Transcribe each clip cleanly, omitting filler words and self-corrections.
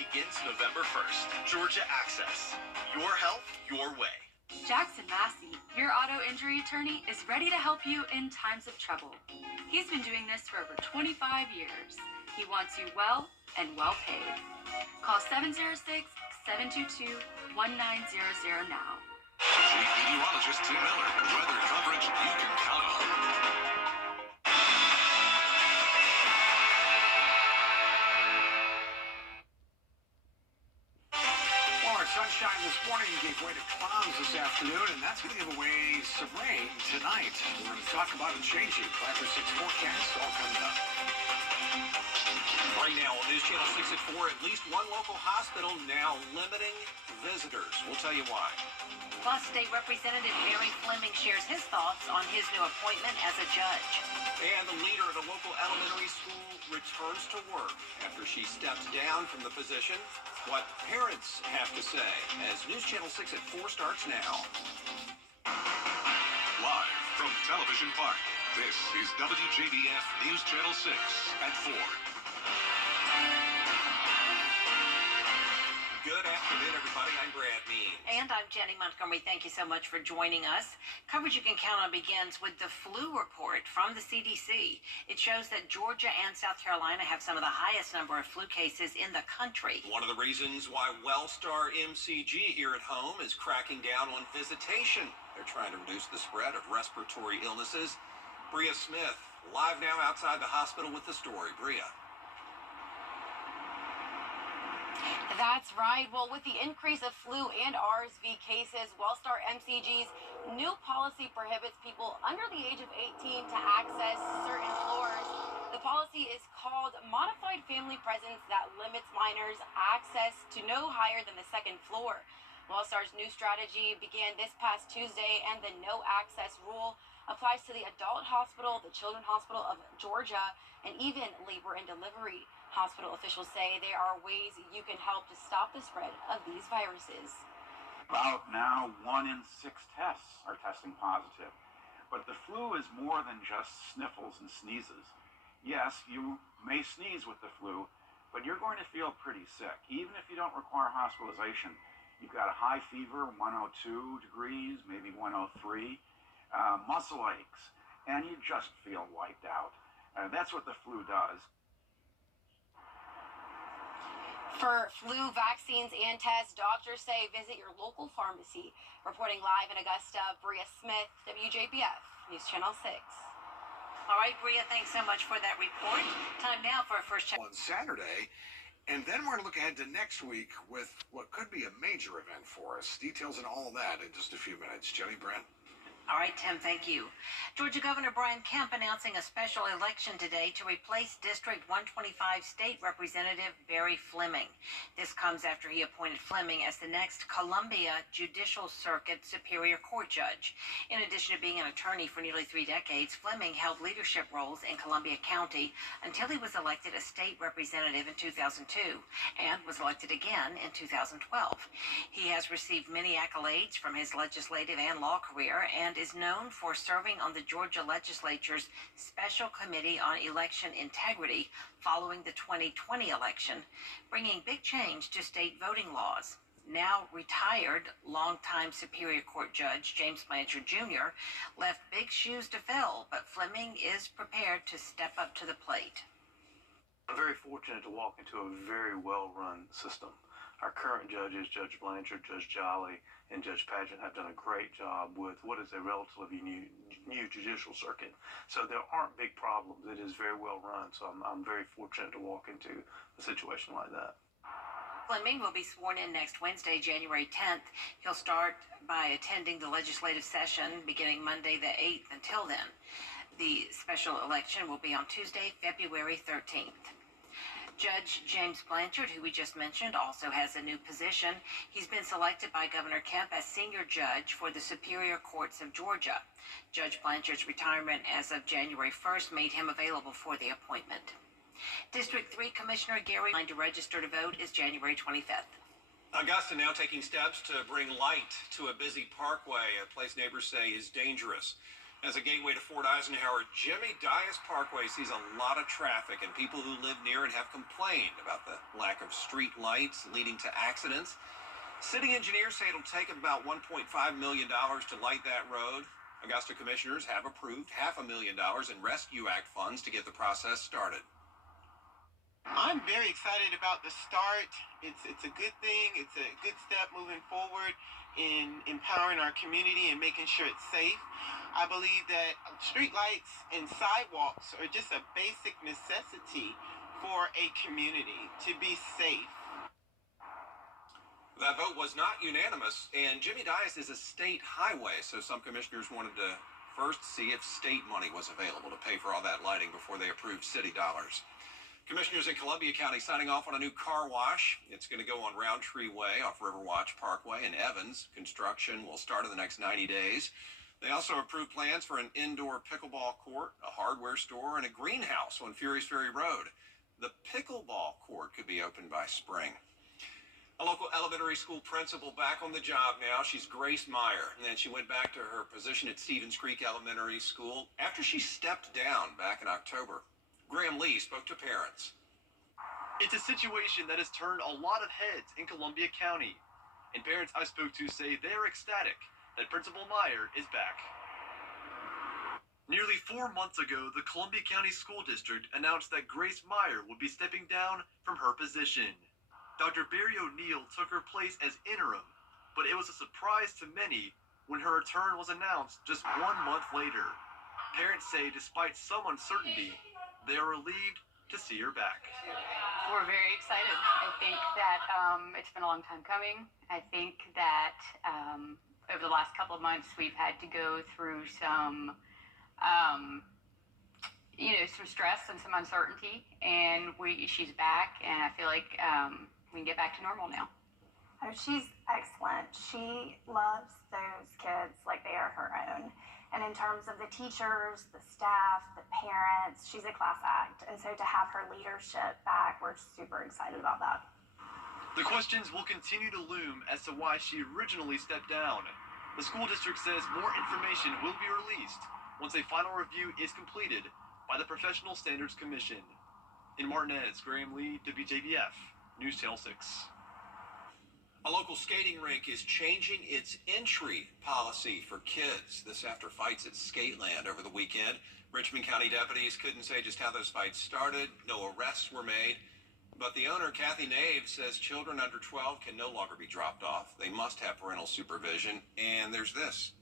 begins November 1st. Georgia Access. Your health, your way. Jackson Massey, your auto injury attorney, is ready to help you in times of trouble. He's been doing this for over 25 years. He wants you well and well paid. Call 706-722-1900 now. Chief Meteorologist Tim Miller. Weather coverage you can count on. Sunshine this morning gave way to clouds this afternoon, and that's going to give away some rain tonight. We're going to talk about it changing. 5 or 6 forecasts all coming up. Right now on News Channel 6 at 4, at least one local hospital now limiting visitors. We'll tell you why. Plus, State Representative Barry Fleming shares his thoughts on his new appointment as a judge. And the leader of a local elementary school returns to work after she stepped down from the position. What parents have to say as News Channel 6 at 4 starts now. Live from Television Park, this is WJBF News Channel 6 at 4. Good afternoon, everybody. I'm Brad Means. And I'm Jenny Montgomery. Thank you so much for joining us. Coverage you can count on begins with the flu report from the CDC. It shows that Georgia and South Carolina have some of the highest number of flu cases in the country. One of the reasons why Wellstar MCG here at home is cracking down on visitation. They're trying to reduce the spread of respiratory illnesses. Bria Smith, live now outside the hospital with the story. Bria. That's right. Well, with the increase of flu and RSV cases, Wellstar MCG's new policy prohibits people under the age of 18 to access certain floors. The policy is called Modified Family Presence that limits minors access to no higher than the second floor. Wellstar's new strategy began this past Tuesday, and the no access rule applies to the adult hospital, the Children's Hospital of Georgia, and even labor and delivery. Hospital officials say there are ways you can help to stop the spread of these viruses. About now, 1 in 6 tests are testing positive. But the flu is more than just sniffles and sneezes. Yes, you may sneeze with the flu, but you're going to feel pretty sick. Even if you don't require hospitalization, you've got a high fever, 102 degrees, maybe 103, muscle aches, and you just feel wiped out. That's what the flu does. For flu vaccines and tests, doctors say visit your local pharmacy. Reporting live in Augusta, Bria Smith, WJBF, News Channel 6. All right, Bria, thanks so much for that report. Time now for our first check. On Saturday, and then we're going to look ahead to next week with what could be a major event for us. Details and all of that in just a few minutes. Jenny, Brent. All right, Tim, thank you. Georgia Governor Brian Kemp announcing a special election today to replace District 125 State Representative Barry Fleming. This comes after he appointed Fleming as the next Columbia Judicial Circuit Superior Court judge. In addition to being an attorney for nearly 3 decades, Fleming held leadership roles in Columbia County until he was elected a state representative in 2002 and was elected again in 2012. He has received many accolades from his legislative and law career and is known for serving on the Georgia Legislature's Special Committee on Election Integrity following the 2020 election, bringing big change to state voting laws. Now retired longtime Superior Court Judge James Blanchard Jr. left big shoes to fill, but Fleming is prepared to step up to the plate. I'm very fortunate to walk into a very well-run system. Our current judges, Judge Blanchard, Judge Jolly, and Judge Padgett, have done a great job with what is a relatively new judicial circuit. So there aren't big problems. It is very well run. So I'm very fortunate to walk into a situation like that. Fleming will be sworn in next Wednesday, January 10th. He'll start by attending the legislative session beginning Monday the 8th. Until then, the special election will be on Tuesday, February 13th. Judge James Blanchard, who we just mentioned, also has a new position. He's been selected by Governor Kemp as senior judge for the Superior Courts of Georgia. Judge Blanchard's retirement as of January 1st made him available for the appointment. District 3 Commissioner Gary line to register to vote is January 25th. Augusta now taking steps to bring light to a busy parkway, a place neighbors say is dangerous. As a gateway to Fort Eisenhower, Jimmy Dias Parkway sees a lot of traffic, and people who live near it have complained about the lack of street lights leading to accidents. City engineers say it'll take about $1.5 million to light that road. Augusta commissioners have approved $500,000 in Rescue Act funds to get the process started. I'm very excited about the start. It's a good thing. It's a good step moving forward in empowering our community and making sure it's safe. I believe that streetlights and sidewalks are just a basic necessity for a community to be safe. That vote was not unanimous, and Jimmy Dias is a state highway, so some commissioners wanted to first see if state money was available to pay for all that lighting before they approved city dollars. Commissioners in Columbia County signing off on a new car wash. It's going to go on Roundtree Way off Riverwatch Parkway in Evans. Construction will start in the next 90 days. They also approved plans for an indoor pickleball court, a hardware store, and a greenhouse on Furious Ferry Road. The pickleball court could be open by spring. A local elementary school principal back on the job now. She's Grace Meyer, and then she went back to her position at Stevens Creek Elementary School after she stepped down back in October. Graham Lee spoke to parents. It's a situation that has turned a lot of heads in Columbia County, and parents I spoke to say they're ecstatic that Principal Meyer is back. Nearly 4 months ago, the Columbia County School District announced that Grace Meyer would be stepping down from her position. Dr. Barry O'Neill took her place as interim, but it was a surprise to many when her return was announced just 1 month later. Parents say despite some uncertainty, they are relieved to see her back. We're very excited. I think that it's been a long time coming. I think that over the last couple of months, we've had to go through some, some stress and some uncertainty, and she's back, and I feel like we can get back to normal now. Oh, she's excellent. She loves those kids like they are her own. And in terms of the teachers, the staff, the parents, she's a class act. And so to have her leadership back, we're super excited about that. The questions will continue to loom as to why she originally stepped down. The school district says more information will be released once a final review is completed by the Professional Standards Commission. In Martinez, Graham Lee, WJBF, News Channel 6. A local skating rink is changing its entry policy for kids. This after fights at Skateland over the weekend. Richmond County deputies couldn't say just how those fights started. No arrests were made. But the owner, Kathy Nave, says children under 12 can no longer be dropped off. They must have parental supervision. And there's this.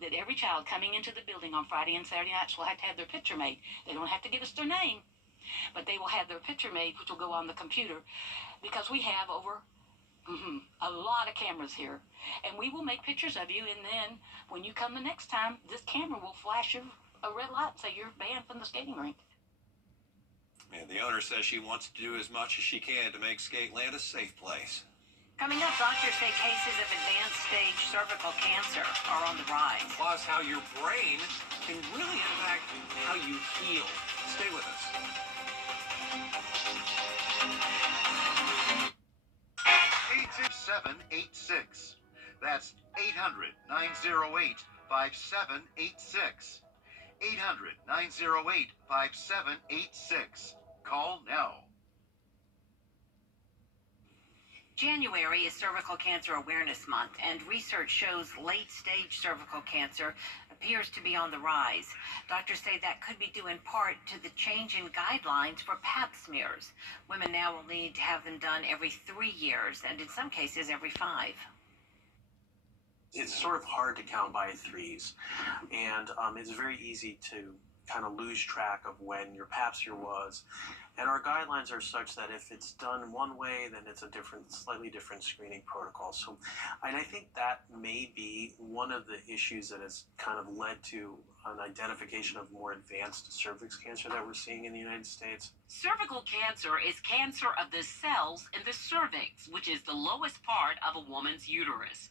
That every child coming into the building on Friday and Saturday nights will have to have their picture made. They don't have to give us their name, but they will have their picture made, which will go on the computer, because we have over a lot of cameras here, and we will make pictures of you, and then when you come the next time, this camera will flash you a red light and say you're banned from the skating rink. And the owner says she wants to do as much as she can to make Skateland a safe place. Coming up, doctors say cases of advanced stage cervical cancer are on the rise. Plus, how your brain can really impact how you heal. Stay with us. 786. That's 800-908-5786. 800-908-5786. Call now. January is Cervical Cancer Awareness Month, and research shows late-stage cervical cancer appears to be on the rise. Doctors say that could be due in part to the change in guidelines for Pap smears. Women now will need to have them done every 3 years, and in some cases every 5. It's sort of hard to count by threes, and it's very easy to kind of lose track of when your Pap smear was. And our guidelines are such that if it's done one way, then it's a slightly different screening protocol. So, and I think that may be one of the issues that has kind of led to an identification of more advanced cervix cancer that we're seeing in the United States. Cervical cancer is cancer of the cells in the cervix, which is the lowest part of a woman's uterus.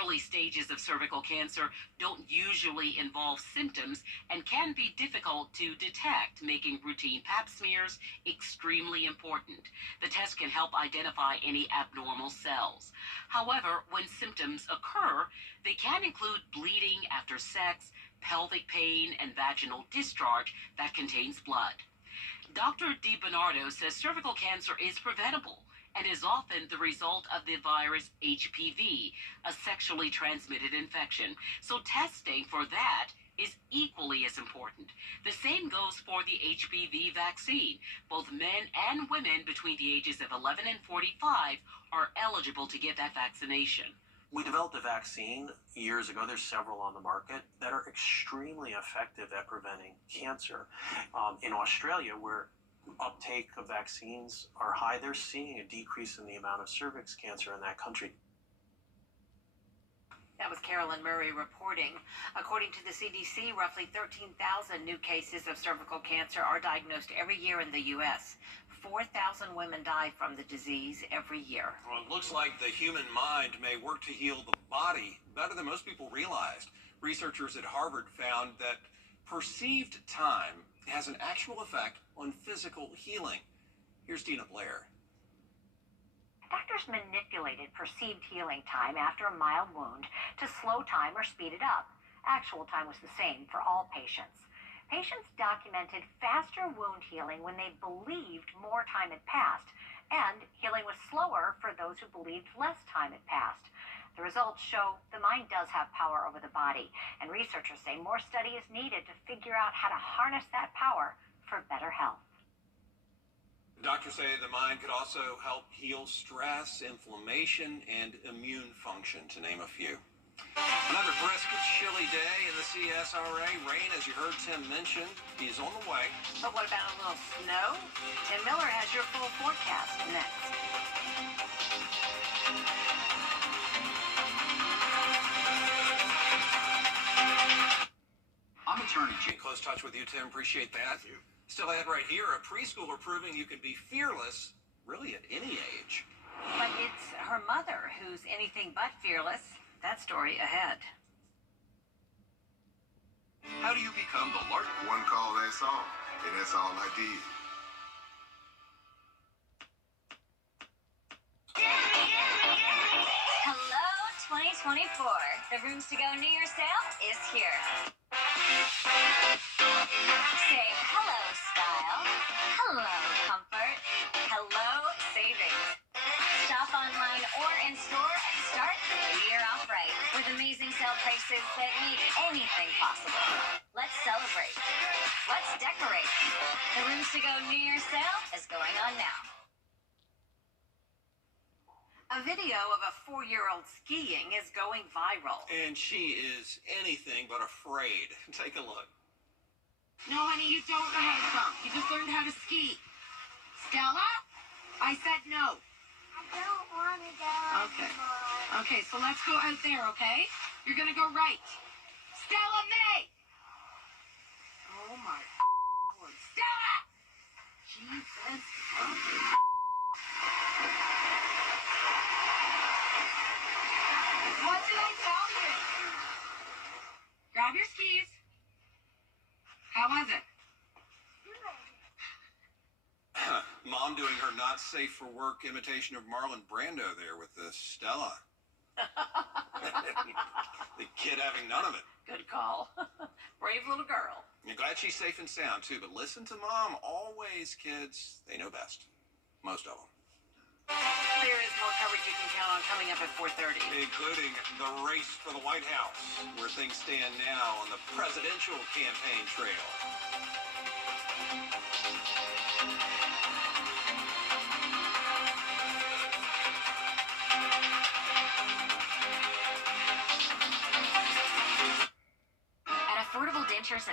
Early stages of cervical cancer don't usually involve symptoms and can be difficult to detect, making routine Pap smears extremely important. The test can help identify any abnormal cells. However, when symptoms occur, they can include bleeding after sex, pelvic pain, and vaginal discharge that contains blood. Dr. DiBernardo says cervical cancer is preventable and is often the result of the virus HPV, a sexually transmitted infection. So testing for that is equally as important. The same goes for the HPV vaccine. Both men and women between the ages of 11 and 45 are eligible to get that vaccination. We developed a vaccine years ago. There's several on the market that are extremely effective at preventing cancer. In Australia, where uptake of vaccines are high, they're seeing a decrease in the amount of cervix cancer in that country. That was Carolyn Murray reporting. According to the CDC, roughly 13,000 new cases of cervical cancer are diagnosed every year in the U.S. 4,000 women die from the disease every year. Well, it looks like the human mind may work to heal the body better than most people realized. Researchers at Harvard found that perceived time has an actual effect on physical healing. Here's Dina Blair. Doctors manipulated perceived healing time after a mild wound to slow time or speed it up. Actual time was the same for all patients. Patients documented faster wound healing when they believed more time had passed, and healing was slower for those who believed less time had passed. The results show the mind does have power over the body, and researchers say more study is needed to figure out how to harness that power for better health. Doctors say the mind could also help heal stress, inflammation, and immune function, to name a few. Another brisk, chilly day in the CSRA. Rain, as you heard Tim mention, is on the way. But what about a little snow? Tim Miller has your full forecast next. I'm attorney Jim. Close touch with you, Tim. Appreciate that. Still ahead right here, a preschooler proving you can be fearless, really at any age. But it's her mother who's anything but fearless. That story ahead. How do you become the lark? One call, that's all. And that's all I did. Hello, 2024. The Rooms to Go New Year sale is here. Say hello, style. Hello, comfort. Hello, savings. Shop online or in store and start the new year off right with amazing sale prices that make anything possible. Let's celebrate. Let's decorate. The Rooms to Go New Year sale is going on now. A video of a 4-year-old skiing is going viral. And she is anything but afraid. Take a look. No, honey, you don't know how to jump. You just learned how to ski. Stella? I said no. I don't want to go anymore. Okay, so let's go out there, okay? You're going to go right. Stella May! Oh, my Lord. Stella! Jesus. What did I tell you? Grab your skis. How was it? Mom doing her not safe for work imitation of Marlon Brando there with the Stella. The kid having none of it. Good call. Brave little girl. You're glad she's safe and sound, too, but listen to Mom. Always, kids. They know best. Most of them. There is more coverage you can count on coming up at 4:30. Including the race for the White House, where things stand now on the presidential campaign trail. At Affordable Dentures